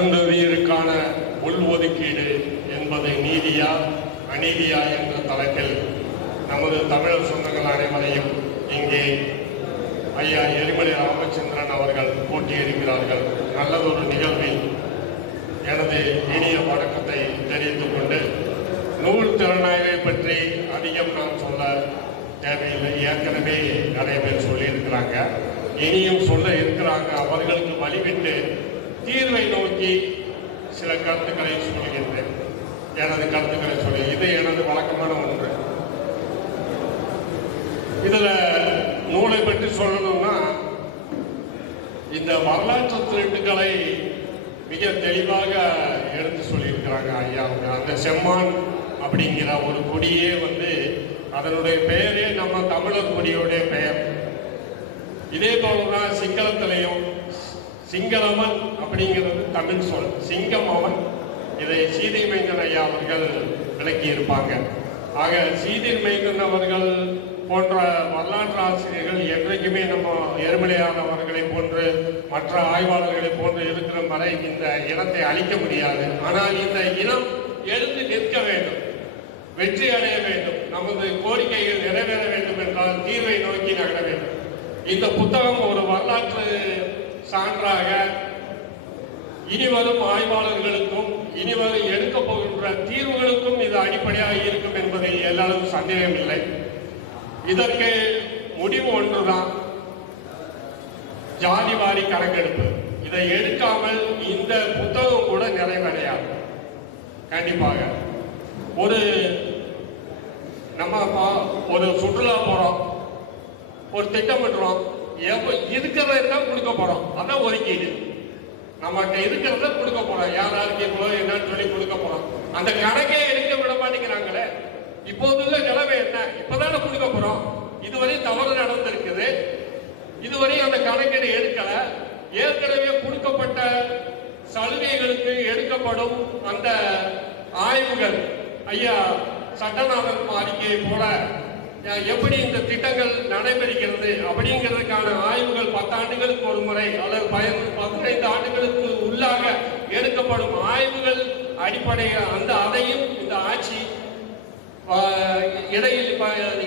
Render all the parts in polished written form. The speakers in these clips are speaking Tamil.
அருந்ததியருக்கான உள்ஒதுக்கீடு என்பது நீதியா அநீதியா என்ற தலைப்பில் நமது தமிழர் சொந்தங்கள் அனைவரையும் இங்கே ஐயா எரிமலை ராமச்சந்திரன் அவர்கள் போட்டியிடுகிறார்கள். நல்லதொரு நிகழ்வில் எனது இனிய வணக்கத்தை தெரிவித்துக் கொண்டு, நூல் திறனாய்வை பற்றி அதிகம் நான் சொல்ல தேவையில்லை. ஏற்கனவே நிறைய பேர் சொல்லியிருக்கிறாங்க, இனியும் சொல்ல இருக்கிறாங்க. அவர்களுக்கு வழிவிட்டு தீர்வை நோக்கி சில கருத்துக்களை சொல்கின்றேன். எனது கருத்துக்களை சொல்லி, இது எனது வழக்கமான ஒன்று. இதுல நூலை பற்றி சொல்லணும்னா, இந்த வரலாற்று திருட்டுகளை மிக தெளிவாக எடுத்து சொல்லியிருக்கிறாங்க ஐயா. அந்த செம்மான் அப்படிங்கிற ஒரு கொடியே அதனுடைய பெயரே நம்ம தமிழர் கொடியோடைய பெயர். இதே போலதான் சிங்களத்திலையும் சிங்களமன் அப்படிங்கிறது தமிழ் சொல், சிங்கமவன். இதை சீதை மைந்தன் ஐயா அவர்கள் விளக்கி இருப்பாங்க. ஆக சீதை மைந்தன் அவர்கள் போன்ற வரலாற்று ஆசிரியர்கள் என்றைக்குமே நம்ம எருமலையானவர்களை போன்று மற்ற ஆய்வாளர்களை போன்று இருக்கிற வரை இந்த இனத்தை அழிக்க முடியாது. ஆனால் இந்த இனம் எழுந்து நிற்க வேண்டும், வெற்றி அடைய வேண்டும், நமது கோரிக்கைகள் நிறைவேற வேண்டும் என்றால் தீர்வை நோக்கி நகர வேண்டும். இந்த புத்தகம் ஒரு வரலாற்று சான்றாக இனிவரும் ஆய்வாளர்களுக்கும் இனிவரும் எடுக்க போகின்ற தீர்வுகளுக்கும் இது அடிப்படையாக இருக்கும் என்பதில் எல்லாரும் சந்தேகம் இல்லை. இதற்கு முடிவு ஒன்றுதான், ஜாதி வாரி கணக்கெடுப்பு. இதை எடுக்காமல் இந்த புத்தகம் கூட நிறைவடையாது. கண்டிப்பாக ஒரு சுற்றுலா போறோம், ஒரு திட்டமிடுறோம், இருக்கிறதான் கொடுக்க போறோம். அதான் ஒதுக்கீடு. நம்மகிட்ட இருக்கிறத கொடுக்க போறோம், யாராருக்கு எவ்வளோ என்னன்னு சொல்லி கொடுக்க போறோம். அந்த கணக்கே எடுக்க விட மாட்டேங்கிறாங்களே. இப்போதுள்ள நிலைமை என்ன? இப்பதானே கொடுக்க போறோம். இதுவரை தவறு நடந்திருக்குது, இதுவரை அந்த கணக்கீடு எடுக்கல. ஏற்கனவே கொடுக்கப்பட்ட சலுகைகளுக்கு எடுக்கப்படும் அந்த ஆய்வுகள், ஐயா சட்டநாதன் அறிக்கையை போல எப்படி இந்த திட்டங்கள் நடைபெறுகிறது அப்படிங்கிறதுக்கான ஆய்வுகள் 10 ஆண்டுகளுக்கு ஒரு முறை அல்லது 15 ஆண்டுகளுக்கு உள்ளாக எடுக்கப்படும் ஆய்வுகள் அடிப்படையில் அதையும் இந்த ஆட்சி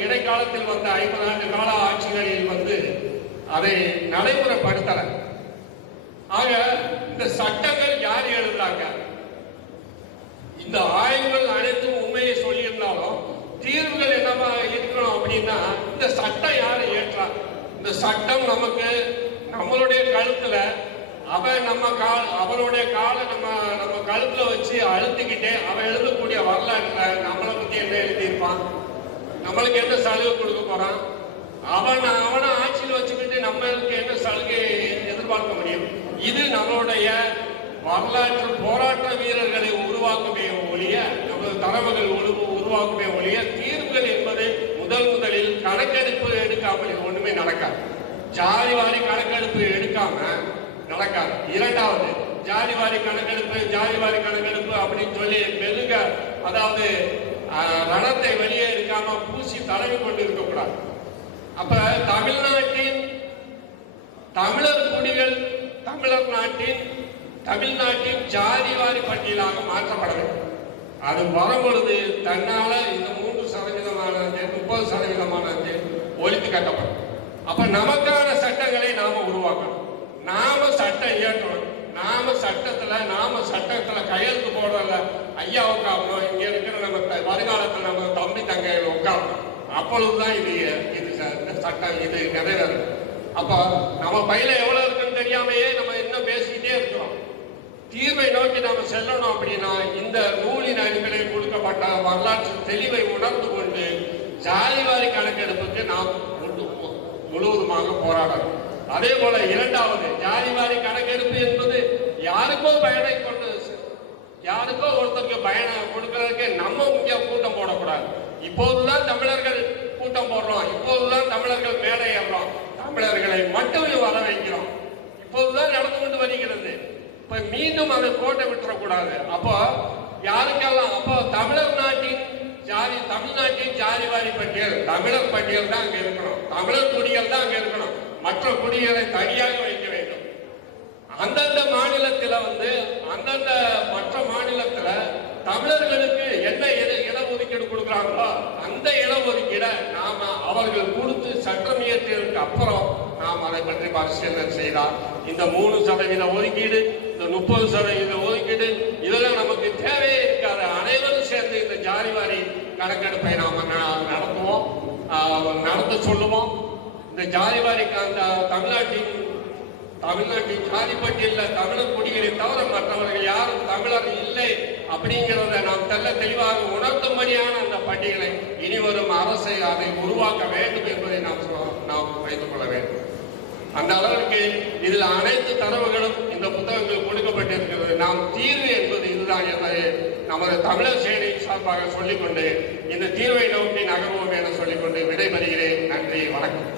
இடைக்காலத்தில் வந்த 50 ஆண்டு கால ஆட்சிகளில் அதை நடைமுறைப்படுத்தல. ஆக இந்த சட்டங்கள் யார் எழுதுறாங்க? இந்த ஆய்வுகள் அனைத்தும் உண்மையை சொல்லியிருந்தாலும் தீர்வுகள் என்னவா இருக்கணும் அப்படின்னா, இந்த சட்டம் யாரு ஏற்றா? இந்த சட்டம் நமக்கு நம்மளுடைய கழுத்துல அவனுடைய காலை நம்ம கழுத்துல வச்சு அழுத்திக்கிட்டே அவன் எழுதக்கூடிய வரலாற்றுல நம்மளை பத்தி என்ன எழுதியிருப்பான், நம்மளுக்கு என்ன சலுகை கொடுக்க போறான், அவனை ஆட்சியில் வச்சுக்கிட்டு நம்மளுக்கு என்ன சலுகை எதிர்பார்க்க முடியும்? இது நம்மளுடைய வரலாற்று போராட்ட வீரர்களை உருவாக்குமே ஒழிய, நமது தரவுகள் உருவாக்குமே ஒழிய, தீர்வுகள் என்பது முதலில் கணக்கெடுப்பு எடுக்காமல் ஒண்ணுமே நடக்காது. ஜாதி வாரி கணக்கெடுப்பு எடுக்காம நடக்காது. இரண்டாவது, ஜாதி வாரி கணக்கெடுப்பு அப்படின்னு சொல்லி மெழுக, அதாவது ரணத்தை வெளியே இருக்காம பூசி தடவி கொண்டு இருக்கக்கூடாது. அப்ப தமிழ்நாட்டின் தமிழர் குடிகள் தமிழ்நாட்டின் ஜாதி வாரி பட்டியலாக மாற்றப்பட வேண்டும். அது வரும்பொழுது தன்னால இந்த 3% 30% ஒழித்து கட்டப்படும். அப்ப நமக்கான சட்டங்களை நாம உருவாக்கணும், நாம சட்டம் இயற்றணும். நாம சட்டத்துல கையெழுத்து போடுறல ஐயா உட்காரணும், இங்க இருக்கிற நம்ம வருங்காலத்தில் நம்ம தம்பி தங்க உட்காரணும். அப்பொழுதுதான் இது சட்டம் இது நிறைவேறும். அப்ப நம்ம பையில எவ்வளவு இருக்குன்னு தெரியாமையே நம்ம இன்னும் பேசிக்கிட்டே இருக்கிறோம். தீர்வை நோக்கி நாம செல்லணும் அப்படின்னா இந்த நூலின் அடிப்படையில் கொடுக்கப்பட்ட வரலாற்று தெளிவை உணர்ந்து கொண்டு ஜாதிவாரி கணக்கெடுப்புக்கு நாம் முழுவதுமாக போராடணும். அதே போல இரண்டாவது, ஜாதிவாரி கணக்கெடுப்பு என்பது யாருக்கோ ஒருத்தருக்கு பயணம் கொடுக்கறதுக்கு நம்ம இங்க கூட்டம் போடக்கூடாது. இப்போதுதான் தமிழர்கள் கூட்டம் போடுறோம், இப்போதுதான் தமிழர்கள் மேடை ஏறுறோம், தமிழர்களை மட்டும் வர வைக்கிறோம். இப்போதுதான் நடந்து கொண்டு வருகிறது. இப்ப மீண்டும் அதை கோட்டை விட்டுறக்கூடாது. அப்போ யாருக்கெல்லாம் தமிழ்நாட்டின் ஜாதிவாரி பட்டியல், தமிழர் பட்டியல் தான் அங்க இருக்கணும், தமிழர் குடிகள் தான் அங்க இருக்கணும், மற்ற குடிகளை தனியாக வைக்க வேண்டும். அந்தந்த மாநிலத்தில் அந்த சொல்றாங்களோ அந்த இடஒதுக்கீடை நாம அவர்கள் கொடுத்து சட்டம் இயற்றியதற்கு அப்புறம் நாம் அதை பற்றி பரிசீலனை செய்தால் இந்த 3% ஒதுக்கீடு, இந்த 30% ஒதுக்கீடு இதெல்லாம் நமக்கு தேவையே இருக்காது. அனைவரும் சேர்ந்து இந்த ஜாதிவாரி கணக்கெடுப்பை நாம நடத்துவோம், நடத்த சொல்லுவோம். இந்த ஜாதிவாரிக்கு அந்த தமிழ்நாட்டின் ஜாதி பட்டியலில் தமிழர் குடிகளை தவிர மற்றவர்கள் யாரும் தமிழர் இல்லை அப்படிங்கிறத நாம் தெளிவாக உணர்த்தும்படியான அந்த பட்டியலை இனி வரும் அரசை அதை உருவாக்க வேண்டும் என்பதை நாம் வைத்துக் கொள்ள வேண்டும். அந்த அளவிற்கு இதில் அனைத்து தரவுகளும் இந்த புத்தகங்கள் கொடுக்கப்பட்டிருக்கிறது. நாம் தீர்வு என்பது இதுதான் என்பதை நமது தமிழர் சேனை சார்பாக சொல்லிக்கொண்டு இந்த தீர்வை நோக்கி நகர்வோம் என சொல்லிக்கொண்டு விடைபெறுகிறேன். நன்றி, வணக்கம்.